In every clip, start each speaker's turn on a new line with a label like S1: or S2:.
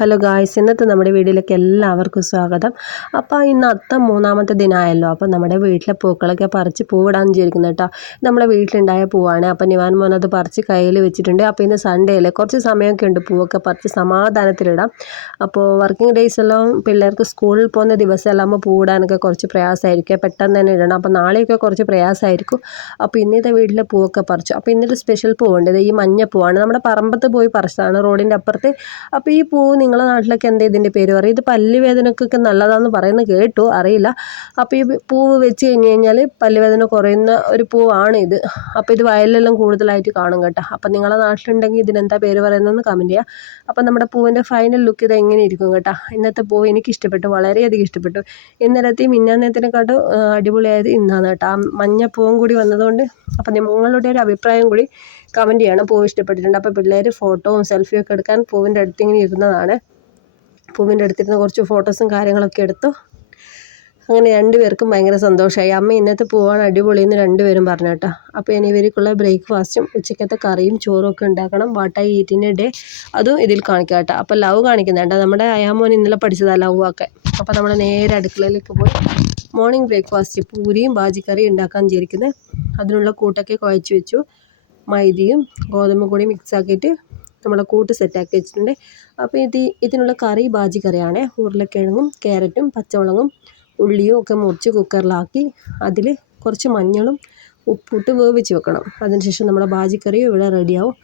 S1: Hello guys ഇന്നത്തെ നമ്മുടെ വീഡിയോയിലേക്ക് എല്ലാവർക്കും സ്വാഗതം. അപ്പോൾ ഇന്ന് അത്തം മൂന്നാമത്തെ ദിനമായല്ലോ അപ്പോൾ നമ്മുടെ വീട്ടിലെ പൂക്കളൊക്കെ പറിച്ച് പൂവിടാൻ വിചാരിക്കുന്നത് കേട്ടോ. നമ്മുടെ വീട്ടിലുണ്ടായ പൂവാണ്. അപ്പോൾ നിവാൻ മോൻ അത് പറിച്ച് കയ്യിൽ വെച്ചിട്ടുണ്ട്. അപ്പോൾ ഇന്ന് സൺഡേ അല്ലേ? കുറച്ച് സമയമൊക്കെ ഉണ്ട് പൂവൊക്കെ പറിച്ച് സമാധാനത്തിലിടാം. അപ്പോൾ വർക്കിംഗ് ഡേയ്സ് എല്ലാം പിള്ളേർക്ക് സ്കൂളിൽ പോകുന്ന ദിവസമെല്ലാം? പൂവിടാനൊക്കെ കുറച്ച് പ്രയാസമായിരിക്കും. പെട്ടെന്ന് തന്നെ ഇടണം. അപ്പോൾ നാളെയൊക്കെ കുറച്ച് പ്രയാസമായിരിക്കും. അപ്പോൾ ഇന്നത്തെ വീട്ടിലെ പൂവൊക്കെ പറിച്ചു. അപ്പോൾ ഇന്നൊരു സ്പെഷ്യൽ പൂവുണ്ട്. ഈ മഞ്ഞ പൂവാണ്. നമ്മുടെ പറമ്പത്ത് പോയി പറിച്ചതാണ് റോഡിന്റെ അപ്പുറത്ത്. അപ്പോൾ ഈ പൂ നിങ്ങളുടെ നാട്ടിലൊക്കെ എന്താ ഇതിന്റെ പേര് പറയും ഇത് പല്ലുവേദനക്കൊക്കെ നല്ലതാണെന്ന് പറയുന്നത് കേട്ടു അറിയില്ല. അപ്പോൾ ഈ പൂവ് വെച്ച് കഴിഞ്ഞ് കഴിഞ്ഞാൽ പല്ലുവേദന കുറയുന്ന ഒരു പൂവാണ് ഇത്. അപ്പോൾ ഇത് വയലിലെല്ലാം കൂടുതലായിട്ട് കാണും കേട്ടോ. അപ്പോൾ നിങ്ങളുടെ നാട്ടിലുണ്ടെങ്കിൽ ഇതിനെന്താ പേര് പറയുന്നതെന്ന് കമന്റ് ചെയ്യുക അപ്പോൾ നമ്മുടെ പൂവിന്റെ ഫൈനൽ ലുക്ക് ഇത് എങ്ങനെ ഇരിക്കും കേട്ടോ? ഇന്നത്തെ പൂവ് എനിക്ക് ഇഷ്ടപ്പെട്ടു വളരെയധികം ഇഷ്ടപ്പെട്ടു. ഇന്നലത്തെ മിന്നാന്നത്തിനെക്കാട്ടും അടിപൊളിയായത് ഇന്നാണ് കേട്ടോ. ആ മഞ്ഞ പൂവും കൂടി വന്നതുകൊണ്ട് അപ്പം നിങ്ങളുടെ ഒരു അഭിപ്രായം കൂടി കമന്റ് ചെയ്യണം. പൂവ് ഇഷ്ടപ്പെട്ടിട്ടുണ്ട്. അപ്പോൾ പിള്ളേർ ഫോട്ടോവും സെൽഫിയും ഒക്കെ എടുക്കാൻ പൂവിന്റെ അടുത്ത് ഇങ്ങനെ ഇരുന്നതാണ്. പൂവിന്റെ അടുത്തിരുന്ന് കുറച്ച് ഫോട്ടോസും കാര്യങ്ങളൊക്കെ എടുത്തു. അങ്ങനെ രണ്ടുപേർക്കും ഭയങ്കര സന്തോഷമായി അമ്മ ഇന്നത്തെ പൂവാണ് അടിപൊളി എന്ന് രണ്ടുപേരും പറഞ്ഞു കേട്ടോ. അപ്പോൾ ഇനി ഇവർക്കുള്ള ബ്രേക്ക്ഫാസ്റ്റും ഉച്ചക്കത്തെ കറിയും ചോറും ഒക്കെ ഉണ്ടാക്കണം. വാട്ട് ഐ ഈറ്റിന്റെ ഡേ അതും ഇതിൽ കാണിക്കാം കേട്ടോ. അപ്പോൾ ലവ് കാണിക്കുന്നുണ്ട് നമ്മുടെ അയാമോൻ ഇന്നലെ പഠിച്ചതാണ് ലവ് ഒക്കെ. അപ്പോൾ നമ്മൾ നേരെ അടുക്കളയിലേക്ക് പോയി. മോർണിംഗ് ബ്രേക്ക്ഫാസ്റ്റ് പൂരിയും ബാജിക്കറിയും ഉണ്ടാക്കാൻ വിചാരിക്കുന്നത് അതിനുള്ള കൂട്ടൊക്കെ കുഴച്ച് വെച്ചു. മൈദയും ഗോതമ്പും കൂടി മിക്സ് ആക്കിയിട്ട് നമ്മളെ കൂട്ട് സെറ്റാക്കി വെച്ചിട്ടുണ്ട്. അപ്പോൾ ഇത് ഇതിനുള്ള കറി ബാജി കറിയാണ് ഉരുളക്കിഴങ്ങും ക്യാരറ്റും പച്ചമുളകും ഉള്ളിയും ഒക്കെ മുറിച്ച് കുക്കറിലാക്കി അതിൽ കുറച്ച് മഞ്ഞളും ഉപ്പിട്ട് വേവിച്ച് വെക്കണം. അതിനുശേഷം നമ്മുടെ ബാജിക്കറിയും ഇവിടെ റെഡിയാവും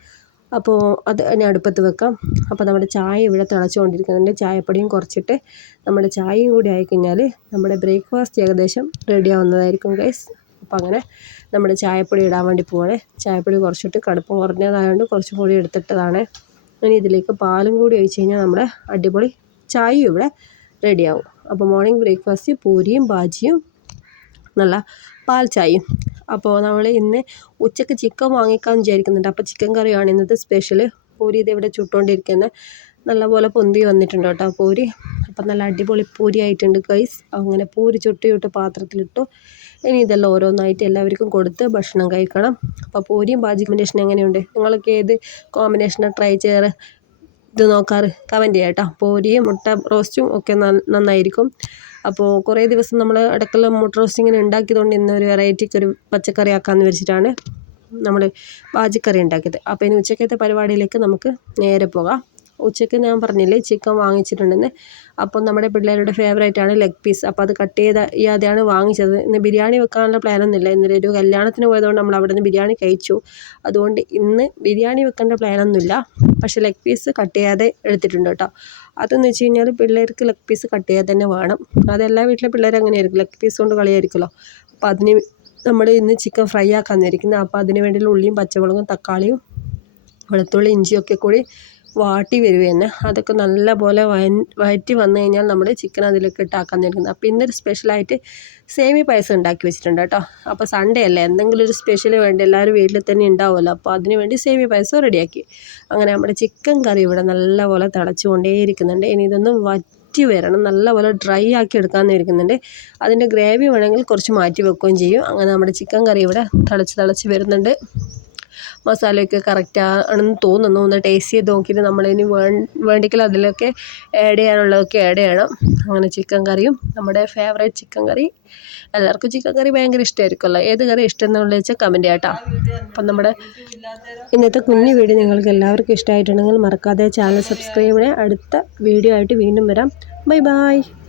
S1: അപ്പോൾ അത് തന്നെ അടുപ്പത്ത് വെക്കാം. അപ്പോൾ നമ്മുടെ ചായ ഇവിടെ തിളച്ചുകൊണ്ടിരിക്കുന്നുണ്ട്. ചായപ്പൊടിയും കുറച്ചിട്ട് നമ്മുടെ ചായയും കൂടി ആയിക്കഴിഞ്ഞാൽ നമ്മുടെ ബ്രേക്ക്ഫാസ്റ്റ് ഏകദേശം റെഡിയാവുന്നതായിരിക്കും ഗൈസ് അപ്പോൾ അങ്ങനെ നമ്മൾ ചായപ്പൊടി ഇടാൻ വേണ്ടി പോവാണ്. ചായപ്പൊടി കുറച്ചിട്ട് കടുപ്പം കുറഞ്ഞതായതുകൊണ്ട് കുറച്ച് പൊടി എടുത്തിട്ടതാണ്. ഇനി ഇതിലേക്ക് പാലും കൂടി ഒഴിച്ച് കഴിഞ്ഞാൽ നമ്മുടെ അടിപൊളി ചായയും ഇവിടെ റെഡിയാവും. അപ്പോൾ മോർണിംഗ് ബ്രേക്ക്ഫാസ്റ്റ് പൂരിയും ബാജിയും നല്ല പാൽ ചായയും. അപ്പോൾ നമ്മൾ ഇന്ന് ഉച്ചയ്ക്ക് ചിക്കൻ വാങ്ങിക്കാൻ വിചാരിക്കുന്നുണ്ട്. അപ്പോൾ ചിക്കൻ കറിയാണ് ഇന്നത്തെ സ്പെഷ്യൽ പൂരി ഇത് ഇവിടെ ചുട്ടുകൊണ്ടിരിക്കുന്നത് നല്ലപോലെ പൊന്തി വന്നിട്ടുണ്ട് കേട്ടോ പൂരി. അപ്പം നല്ല അടിപൊളി പൂരി ആയിട്ടുണ്ട് കൈസ് അങ്ങനെ പൂരി ചുട്ടിയിട്ട് പാത്രത്തിലിട്ടു. ഇനി ഇതെല്ലാം ഓരോന്നായിട്ട് എല്ലാവർക്കും കൊടുത്ത് ഭക്ഷണം കഴിക്കണം. അപ്പോൾ പൂരിയും ബാജി കോമ്പിനേഷൻ എങ്ങനെയുണ്ട്? നിങ്ങളൊക്കെ ഏത് കോമ്പിനേഷനാണ് ട്രൈ ചെയ്യാറ്? ഇത് നോക്കാറ്. കമന്റ് ചെയ്യാം കേട്ടോ. പൂരിയും മുട്ട റോസ്റ്റും ഒക്കെ നന്നായിരിക്കും. അപ്പോൾ കുറേ ദിവസം നമ്മൾ അടുക്കള മുട്ട റോസ്റ്റ് ഇങ്ങനെ ഉണ്ടാക്കിയതുകൊണ്ട് ഇന്ന് ഒരു വെറൈറ്റിക്ക് ഒരു പച്ചക്കറി ആക്കാമെന്ന് വെച്ചിട്ടാണ് നമ്മൾ ബാജിക്കറി ഉണ്ടാക്കിയത്. അപ്പോൾ ഇനി ഉച്ചക്കത്തെ പരിപാടിയിലേക്ക് നമുക്ക് നേരെ പോകാം. ഉച്ചയ്ക്ക് ഞാൻ പറഞ്ഞില്ലേ ചിക്കൻ വാങ്ങിച്ചിട്ടുണ്ടെന്ന്. അപ്പോൾ നമ്മുടെ പിള്ളേരുടെ ഫേവറേറ്റ് ആണ് ലെഗ് പീസ് അപ്പോൾ അത് കട്ട് ചെയ്ത് ചെയ്യാതെയാണ് വാങ്ങിച്ചത്. ഇന്ന് ബിരിയാണി വെക്കാനുള്ള പ്ലാനൊന്നുമില്ല ഇന്നലെ ഒരു കല്യാണത്തിന് പോയതുകൊണ്ട് നമ്മൾ അവിടെ നിന്ന് ബിരിയാണി കഴിച്ചു. അതുകൊണ്ട് ഇന്ന് ബിരിയാണി വെക്കേണ്ട പ്ലാനൊന്നുമില്ല പക്ഷേ ലെഗ് പീസ് കട്ട് ചെയ്യാതെ എടുത്തിട്ടുണ്ട് കേട്ടോ. അതെന്ന് വെച്ച് കഴിഞ്ഞാൽ പിള്ളേർക്ക് ലെഗ് പീസ് കട്ട് ചെയ്യാതെ തന്നെ വേണം. അതെല്ലാ വീട്ടിലെ പിള്ളേർ അങ്ങനെയായിരിക്കും. ലെഗ് പീസ് കൊണ്ട് കളിയായിരിക്കുമല്ലോ. അപ്പോൾ അതിന് നമ്മൾ ഇന്ന് ചിക്കൻ ഫ്രൈ ആക്കാൻ ഇരിക്കുന്നത് അപ്പോൾ അതിന് വേണ്ടിയുള്ള ഉള്ളിയും പച്ചമുളകും തക്കാളിയും വെളുത്തുള്ളി ഇഞ്ചിയൊക്കെ കൂടി വാട്ടി വരുക അതൊക്കെ നല്ല പോലെ വയറ്റി വന്നു കഴിഞ്ഞാൽ നമ്മൾ ചിക്കൻ അതിലേക്ക് ഇട്ടാക്കാൻ തരുന്നത് അപ്പോൾ ഇന്നൊരു സ്പെഷ്യലായിട്ട് സേമി പായസം ഉണ്ടാക്കി വെച്ചിട്ടുണ്ട് കേട്ടോ. അപ്പോൾ സൺഡേ അല്ലേ എന്തെങ്കിലും ഒരു സ്പെഷ്യൽ വേണ്ടി എല്ലാവരും വീട്ടിൽ തന്നെ ഉണ്ടാവുമല്ലോ. അപ്പോൾ അതിന് വേണ്ടി സേമി പായസം റെഡിയാക്കി അങ്ങനെ നമ്മുടെ ചിക്കൻ കറി ഇവിടെ നല്ലപോലെ തിളച്ചുകൊണ്ടേയിരിക്കുന്നുണ്ട്. ഇനി ഇതൊന്നും വറ്റി വരണം. നല്ലപോലെ ഡ്രൈ ആക്കി എടുക്കാമെന്ന് ഇരിക്കുന്നുണ്ട് അതിന്റെ ഗ്രേവി വേണമെങ്കിൽ കുറച്ച് മാറ്റി വെക്കുകയും ചെയ്യും. അങ്ങനെ നമ്മുടെ ചിക്കൻ കറി ഇവിടെ തിളച്ച് തിളച്ച് വരുന്നുണ്ട്. മസാലയൊക്കെ കറക്റ്റ് ആണെന്ന് തോന്നുന്നു. ഒന്ന് ടേസ്റ്റ് ചെയ്ത് നോക്കിയിട്ട് നമ്മളിനി വേണ്ടെങ്കിൽ അതിലൊക്കെ ആഡ് ചെയ്യാനുള്ളതൊക്കെ ആഡ് ചെയ്യണം. അങ്ങനെ ചിക്കൻ കറിയും നമ്മുടെ ഫേവറേറ്റ് ചിക്കൻ കറി എല്ലാവർക്കും ചിക്കൻ കറി ഭയങ്കര ഇഷ്ടമായിരിക്കുമല്ലോ ഏത് കറി ഇഷ്ടം എന്നുള്ളത് വെച്ചാൽ കമന്റ് ചെയ്യാം കേട്ടോ അപ്പം നമ്മുടെ ഇന്നത്തെ കുഞ്ഞു വീഡിയോ നിങ്ങൾക്ക് എല്ലാവർക്കും ഇഷ്ടമായിട്ടുണ്ടെങ്കിൽ മറക്കാതെ ചാനൽ സബ്സ്ക്രൈബ് അടുത്ത വീഡിയോ ആയിട്ട് വീണ്ടും വരാം. Bye bye